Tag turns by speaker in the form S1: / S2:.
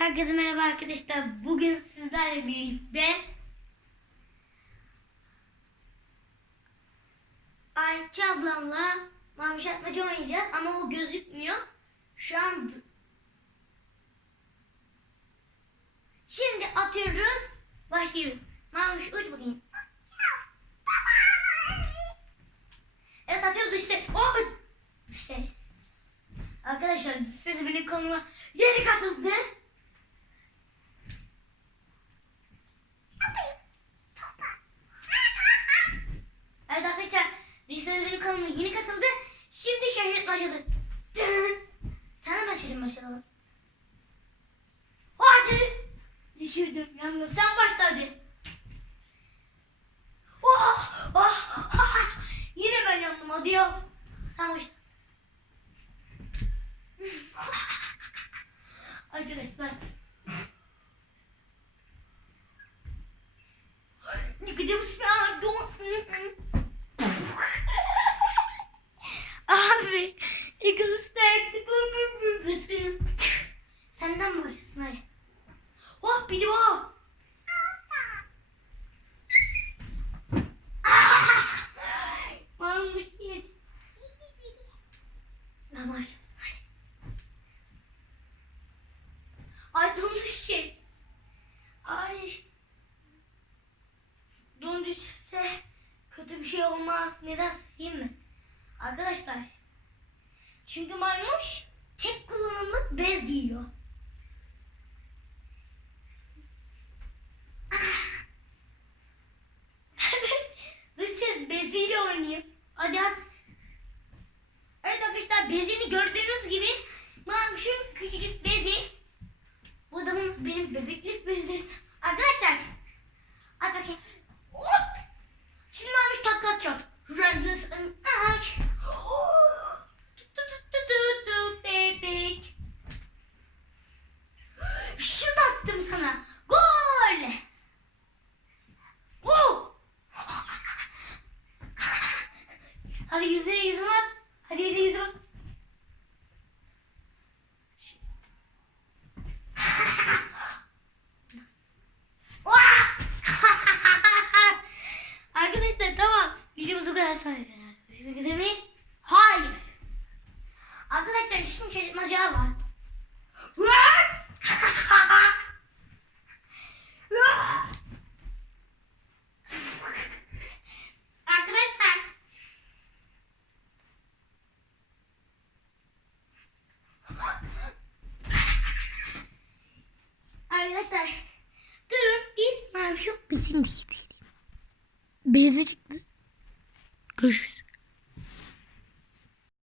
S1: Herkese merhaba arkadaşlar. Bugün sizlerle birlikte Ayça ablamla Mamiş Atmaca oynayacağız ama o gözükmüyor. Şu an Şimdi atıyoruz. Başlıyoruz. Mamiş uç bakayım. Evet atıyor dış ses. Oh! Dış ses. Arkadaşlar dış ses benim kanalıma yeni katıldı. Evet arkadaşlar dış ses benim kanalıma yeni katıldı. Şimdi şaşırtmacalı. Sana da şaşırtmacalı. Hadi. Düşürdüm yandım. Sen başla hadi. Oh, oh, oh. Yine ben yandım hadi ya. Sen başla. Arkadaşlar. Nicodemus ya don't. Abi. Eagles derdi bu bübüsün. Senden mi başlasın hadi. Oh bir de o. Varmış diye. Ben başlıyorum. Hadi. Ay donmuş şey. Ay. Don düşse kötü bir şey olmaz. Neden söyleyeyim mi? Arkadaşlar. Çünkü maymuş tek kullanımlık bez giyiyor. Ses beziyle oynayayım. Hadi at. Evet arkadaşlar bezini gördüğünüz gibi Mamuş'un küçücük bezi. Bu da benim bebeklik bezim. Arkadaşlar. Hadi yüzüne yüzüme at. Hadi yüzüne yüzüme at. Arkadaşlar tamam. Videomuz bu kadar sonra. Görüşmek üzere mi? Hayır. Arkadaşlar şimdi şaşırtmaca var. Arkadaşlar durun biz yok bizim değil. Beyazı çıktı. Görüşürüz.